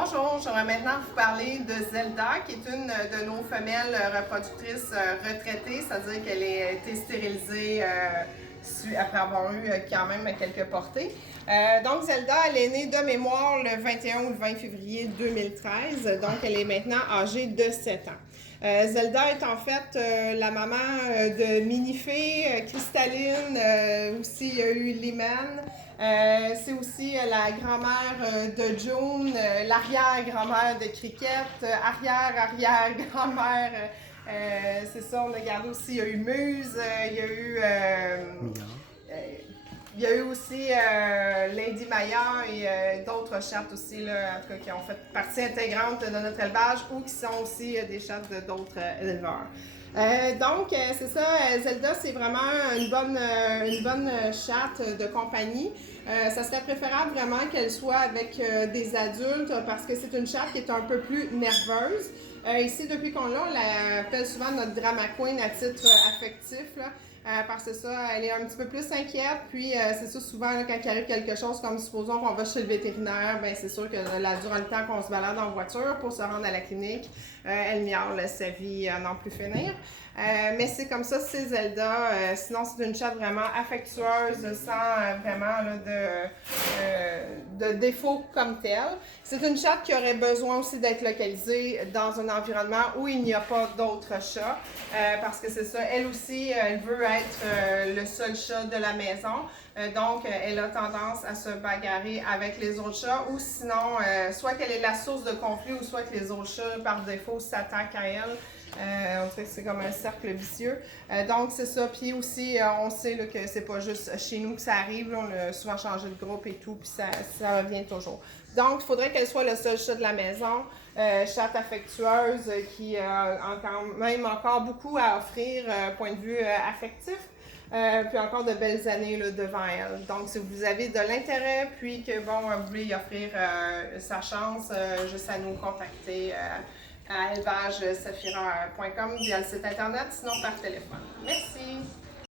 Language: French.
Bonjour, j'aimerais maintenant vous parler de Zelda, qui est une de nos femelles reproductrices retraitées, c'est-à-dire qu'elle a été stérilisée après avoir eu quand même quelques portées. Donc Zelda, elle est née de mémoire le 21 ou le 20 février 2013, donc elle est maintenant âgée de 7 ans. Zelda est en fait la maman de Minifée, Cristalline, aussi il y a eu Limane. C'est aussi la grand-mère de June, l'arrière-grand-mère de Cricket, arrière-arrière-grand-mère. C'est ça, on a gardé aussi, il y a eu Muse, il y a eu... il y a eu aussi Lady Maya et d'autres chattes aussi, là, en tout cas, qui ont fait partie intégrante de notre élevage ou qui sont aussi des chattes d'autres éleveurs. C'est ça, Zelda, c'est vraiment une bonne chatte de compagnie. Ça serait préférable vraiment qu'elle soit avec des adultes parce que c'est une chatte qui est un peu plus nerveuse. Ici, depuis qu'on l'a, on l'appelle souvent notre drama queen à titre affectif, là. Parce que ça, elle est un petit peu plus inquiète, puis c'est ça, souvent, là, quand il arrive quelque chose, comme supposons qu'on va chez le vétérinaire, ben c'est sûr que durant le temps qu'on se balade en voiture pour se rendre à la clinique, elle miaule sa vie à n'en plus finir. Mais c'est comme ça, c'est Zelda. Sinon, c'est une chatte vraiment affectueuse, sans vraiment là, de défauts comme tel. C'est une chatte qui aurait besoin aussi d'être localisée dans un environnement où il n'y a pas d'autres chats, parce que c'est ça, elle aussi, elle veut être le seul chat de la maison. Donc, elle a tendance à se bagarrer avec les autres chats ou sinon, soit qu'elle est la source de conflit ou soit que les autres chats, par défaut, s'attaquent à elle. On dirait que c'est comme un cercle vicieux. Donc, c'est ça. Puis aussi, on sait là, que c'est pas juste chez nous que ça arrive. Là, on a souvent changé de groupe et tout, puis ça revient toujours. Donc, il faudrait qu'elle soit le seul chat de la maison. Chatte affectueuse qui a encore beaucoup à offrir point de vue affectif. Puis encore de belles années là, devant elle. Donc, si vous avez de l'intérêt, puis que bon, vous voulez y offrir sa chance, juste à nous contacter à élevage-safira.com via le site internet, sinon par téléphone. Merci!